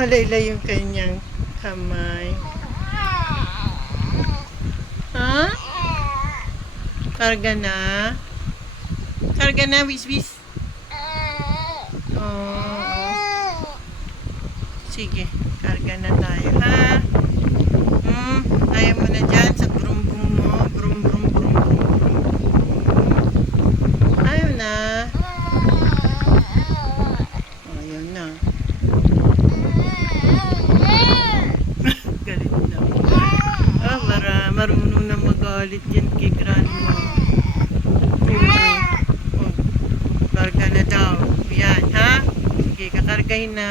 Nakalaylay yung kanyang kamay. Ha? Karga na? Karga na, Wiswis? Oo. Sige, karga na tayo, ha? Ayaw mo na dyan sa brum-brum mo. Brum-brum-brum. Ayaw na. Ayaw na. Galit na. Marunong na magalit yan kay grandma. Karga na daw. Yan, ha? Sige, kakargahin na.